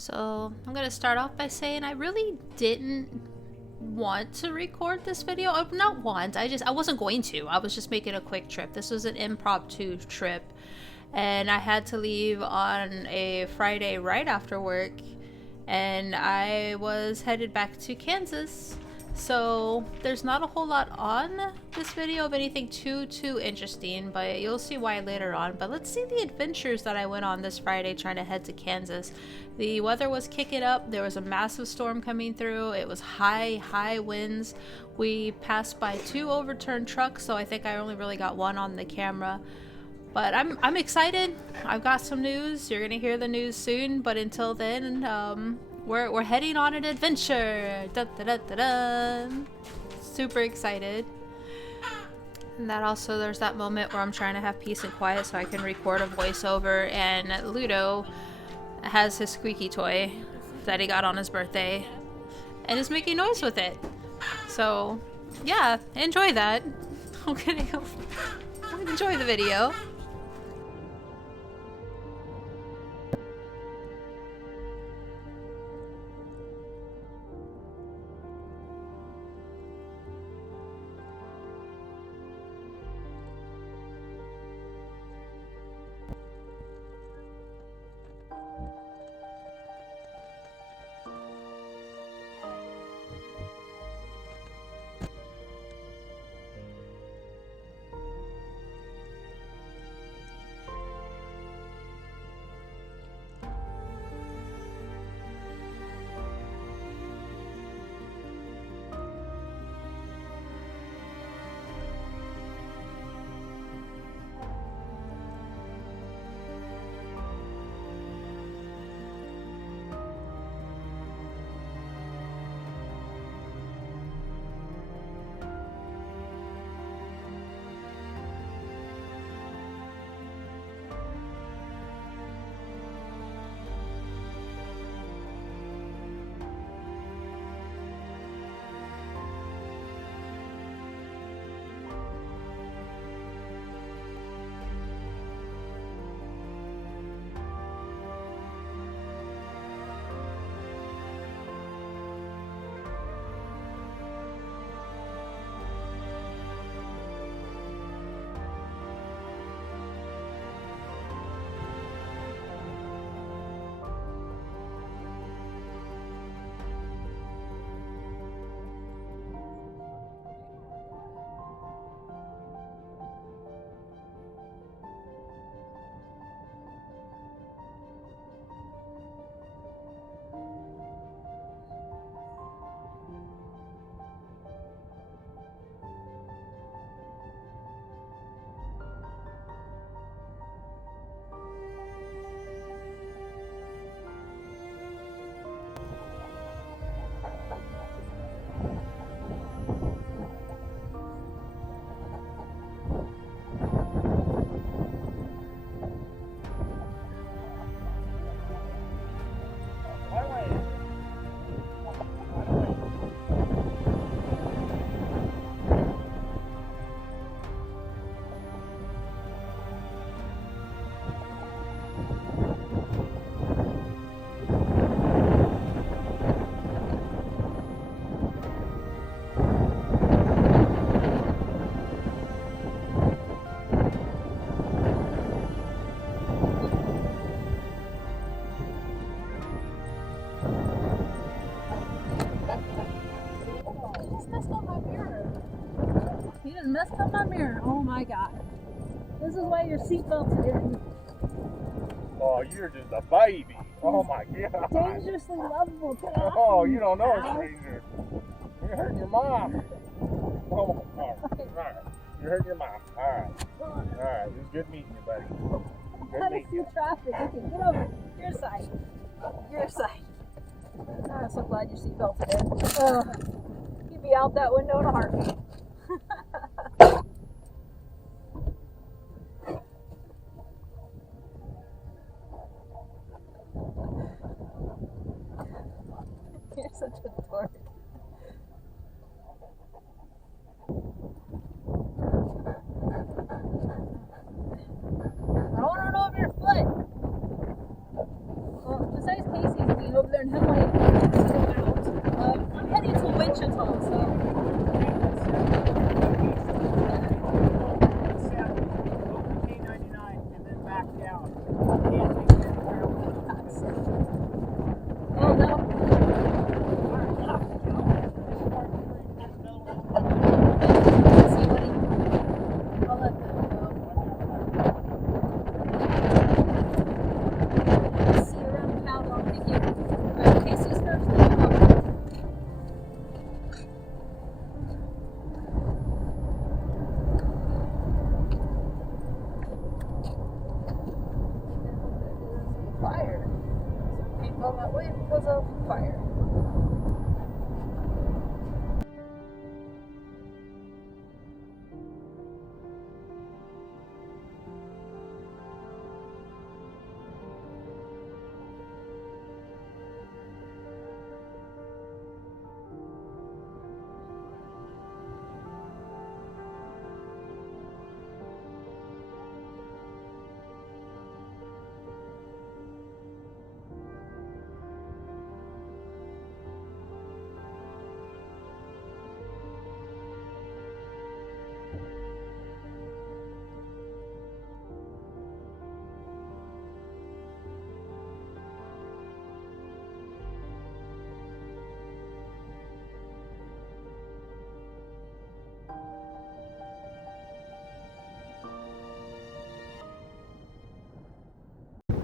So I'm gonna start off by saying I really didn't want to record this video. Not want, I wasn't going to. I was just making a quick trip. This was an impromptu trip and I had to leave on a Friday right after work and I was headed back to Kansas. So there's not a whole lot on this video of anything too interesting, but you'll see why later on. But let's see the adventures that I went on this Friday trying to head to Kansas. The weather was kicking up. There was a massive storm coming through. It was high winds. We passed by 2 overturned trucks, so I think I only really got one on the camera. But I'm excited. I've got some news. You're gonna hear the news soon, but until then, we're heading on an adventure. Da, da, da, da, da. Super excited. And that also, there's that moment where I'm trying to have peace and quiet so I can record a voiceover, and Ludo has his squeaky toy that he got on his birthday and is making noise with it. So yeah, enjoy that. I'm gonna go enjoy the video. Messed up my mirror. Oh my god. This is why your seatbelt's in. Oh, you're just a baby. Oh my god. Dangerously lovable. Oh, you don't know it's dangerous. You're hurting your mom. Oh, alright. You're hurting your mom. Alright. It was good meeting you, buddy. Good meeting you. Traffic. Okay, get over. Your side. Your side. Oh, I'm so glad your seatbelt's in. You'd be out that window in a heartbeat. You're such a dork. I don't want to run over your foot. Well, besides Casey's being Northern Highway. I'm heading to Wichita, so. Oh no. See, buddy. I'll let them go. See you around town. Thank you. Alright, Casey's first. Fire. Can't go that way because of fire.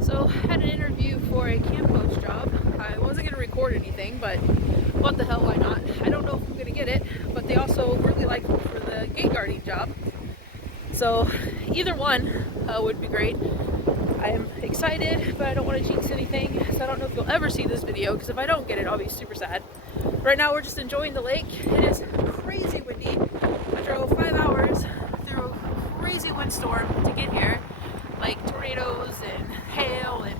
So, had an interview for a camp host job. I wasn't going to record anything, but what the hell, why not? I don't know if I'm going to get it, but they also really liked me for the gate guarding job. So, either one would be great. I am excited, but I don't want to jinx anything, so I don't know if you'll ever see this video, because if I don't get it, I'll be super sad. Right now, we're just enjoying the lake. It is crazy windy. I drove 5 hours through a crazy windstorm to get here. Like tornadoes and hail and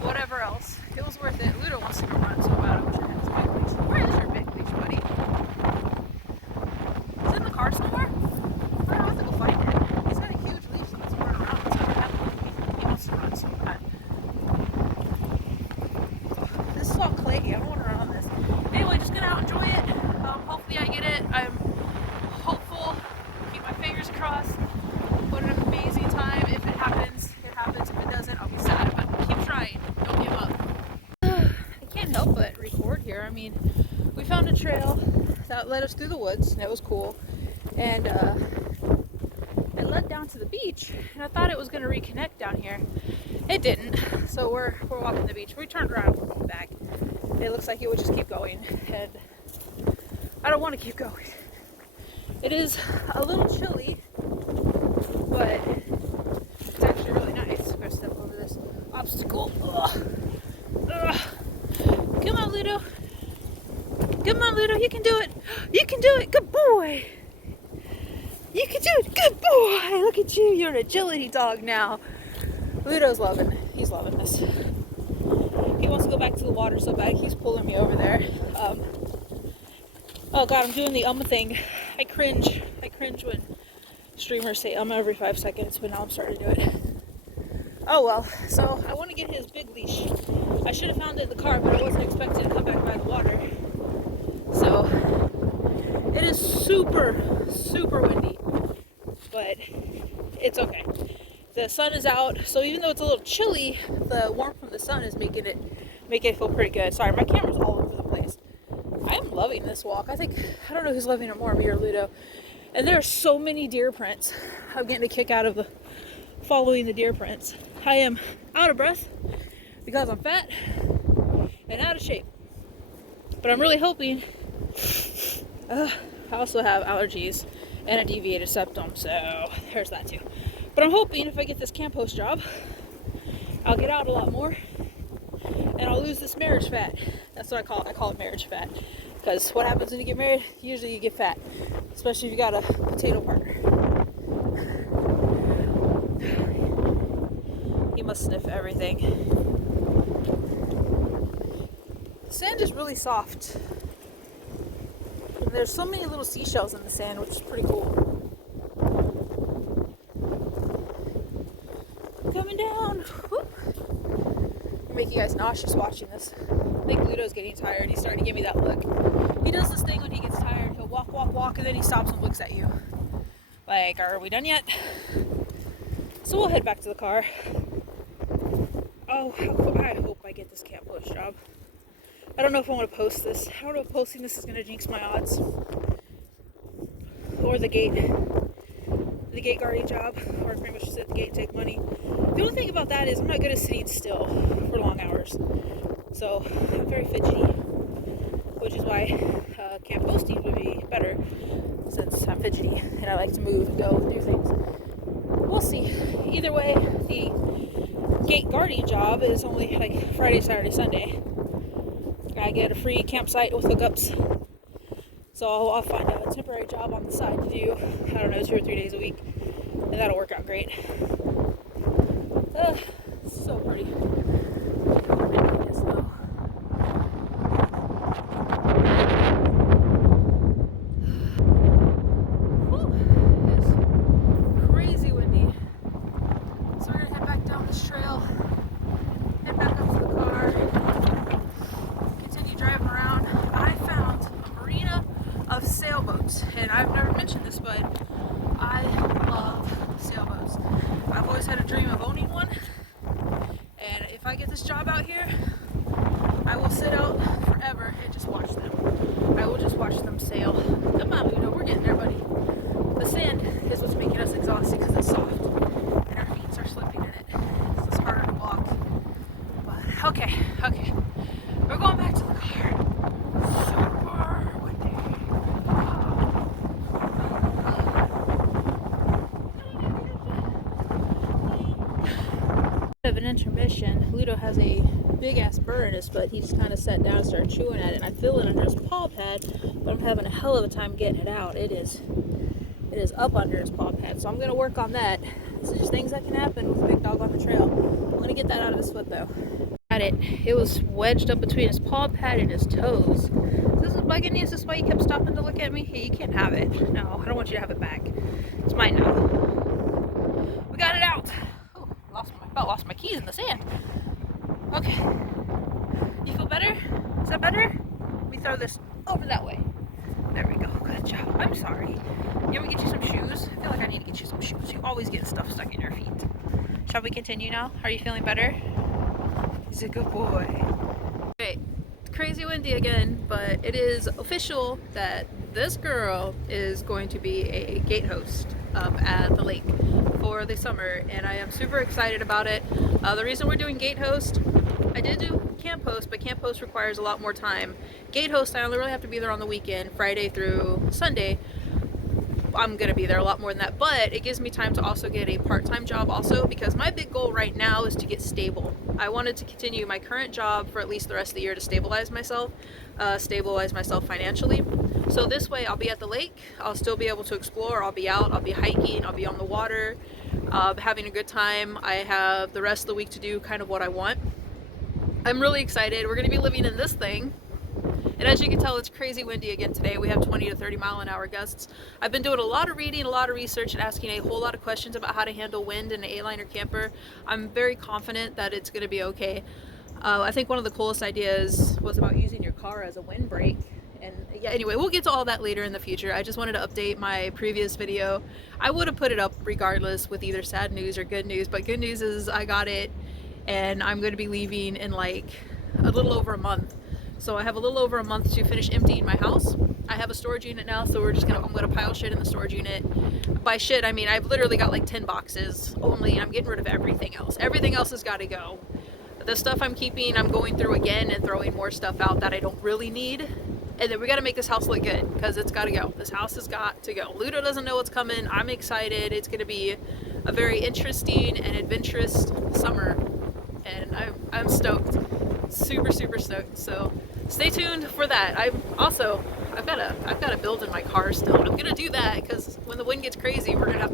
whatever else. It was worth it. Ludo wants to go run so bad. I wish I had his big leash. Where is your big leash, buddy? Is it in the car somewhere? I don't have to go find it. He's got a huge leash that lets him run around. That's how he wants to run so bad. This is all clayey. I don't want to run on this. Anyway, just gonna out enjoy it. Hopefully I get it. I'm hopeful. Keep my fingers crossed. What an amazing time. If it happens, it happens. If it doesn't, I'll be sad, but keep trying. Don't give up. I can't help but record here. I mean, we found a trail that led us through the woods, and it was cool. And it led down to the beach, and I thought it was going to reconnect down here. It didn't. So we're walking the beach. We turned around and we're going back. It looks like it would just keep going, and I don't want to keep going. It is a little chilly, but it's actually really nice. I'm gonna step over this obstacle. Ugh. Ugh. Come on, Ludo. Come on, Ludo. You can do it. You can do it. Good boy. You can do it. Good boy. Look at you. You're an agility dog now. Ludo's loving. He's loving this. He wants to go back to the water so bad. He's pulling me over there. Oh God, I'm doing the thing. I cringe when streamers say every 5 seconds, but now I'm starting to do it. Oh well, so I want to get his big leash. I should have found it in the car, but I wasn't expecting to come back by the water. So, it is super, super windy, but it's okay. The sun is out, so even though it's a little chilly, the warmth from the sun is making it feel pretty good. Sorry, my camera's all over the place. I am loving this walk. I don't know who's loving it more, me or Ludo. And there are so many deer prints. I'm getting a kick out of following the deer prints. I am out of breath because I'm fat and out of shape. But I'm really hoping. I also have allergies and a deviated septum, so there's that too. But I'm hoping if I get this camp host job, I'll get out a lot more and I'll lose this marriage fat. That's what I call it. I call it marriage fat. Because what happens when you get married? Usually you get fat. Especially if you got a potato partner. He must sniff everything. The sand is really soft. And there's so many little seashells in the sand, which is pretty cool. Coming down. Whoop. Making guys nauseous watching this. I think Ludo's getting tired. He's starting to give me that look. He does this thing when he gets tired. He'll walk, walk, walk, and then he stops and looks at you. Like, are we done yet? So we'll head back to the car. Oh, I hope I get this Camp Post job. I don't know if I want to post this. I don't know if posting this is going to jinx my odds. Or the gate guarding job, or pretty much sit at the gate and take money. The only thing about that is I'm not good at sitting still for long hours. So I'm very fidgety, which is why camp posting would be better, since I'm fidgety and I like to move and go do things. We'll see. Either way, the gate guarding job is only like Friday, Saturday, Sunday. I get a free campsite with hookups. So I'll find a temporary job on the side to do, I don't know, 2 or 3 days a week. And that'll work out great. So pretty. It's crazy windy. So we're gonna head back down this trail, head back up to the car, continue driving around. I found a marina of sailboats, and I've never mentioned this, but I love sailboats. I've always had a dream of owning one, and if I get this job out here, I will sit out forever and just watch them. I will just watch them sail. Come on, Ludo, we're getting there, buddy. The sand is what's making us exhausted because it's soft, and our feet are slipping in it, so it's harder to walk. But okay, we're going back to the car. Super windy. Of an intermission, Ludo has a big ass burr in his foot. He just kind of sat down and started chewing at it, and I feel it under his paw pad, but I'm having a hell of a time getting it out. It is up under his paw pad, so I'm gonna work on that. This is just things that can happen with a big dog on the trail. I'm gonna get that out of his foot though. Got it. It was wedged up between his paw pad and his toes. This is bugging you. Is this why you kept stopping to look at me? Hey, you can't have it. No, I don't want you to have it back. It's mine now. We got it out. Lost my keys in the sand. Okay. You feel better? Is that better? Let me throw this over that way. There we go. Good job. I'm sorry. You want me to get you some shoes? I feel like I need to get you some shoes. You always get stuff stuck in your feet. Shall we continue now? Are you feeling better? He's a good boy. Okay. It's crazy windy again, but it is official that this girl is going to be a gate host at the lake for the summer, and I am super excited about it. The reason we're doing gate host, I did do camp host, but camp host requires a lot more time. Gate host, I only really have to be there on the weekend, Friday through Sunday. I'm gonna be there a lot more than that, but it gives me time to also get a part-time job also, because my big goal right now is to get stable. I wanted to continue my current job for at least the rest of the year to stabilize myself financially. So this way I'll be at the lake, I'll still be able to explore, I'll be out, I'll be hiking, I'll be on the water, having a good time. I have the rest of the week to do kind of what I want. I'm really excited. We're gonna be living in this thing. And as you can tell, it's crazy windy again today. We have 20 to 30 mile an hour gusts. I've been doing a lot of reading, a lot of research, and asking a whole lot of questions about how to handle wind in an A-liner camper. I'm very confident that it's going to be okay. I think one of the coolest ideas was about using your car as a windbreak. And yeah, anyway, we'll get to all that later in the future. I just wanted to update my previous video. I would have put it up regardless with either sad news or good news, but good news is I got it, and I'm going to be leaving in like a little over a month. So I have a little over a month to finish emptying my house. I have a storage unit now, so I'm gonna pile shit in the storage unit. By shit, I mean I've literally got like 10 boxes only, and I'm getting rid of everything else. Everything else has got to go. The stuff I'm keeping, I'm going through again and throwing more stuff out that I don't really need. And then we got to make this house look good, because it's got to go. This house has got to go. Ludo doesn't know what's coming. I'm excited. It's going to be a very interesting and adventurous summer, and I'm stoked. Super stoked. So stay tuned for that. I've got to build in my car still. I'm gonna do that because when the wind gets crazy, we're gonna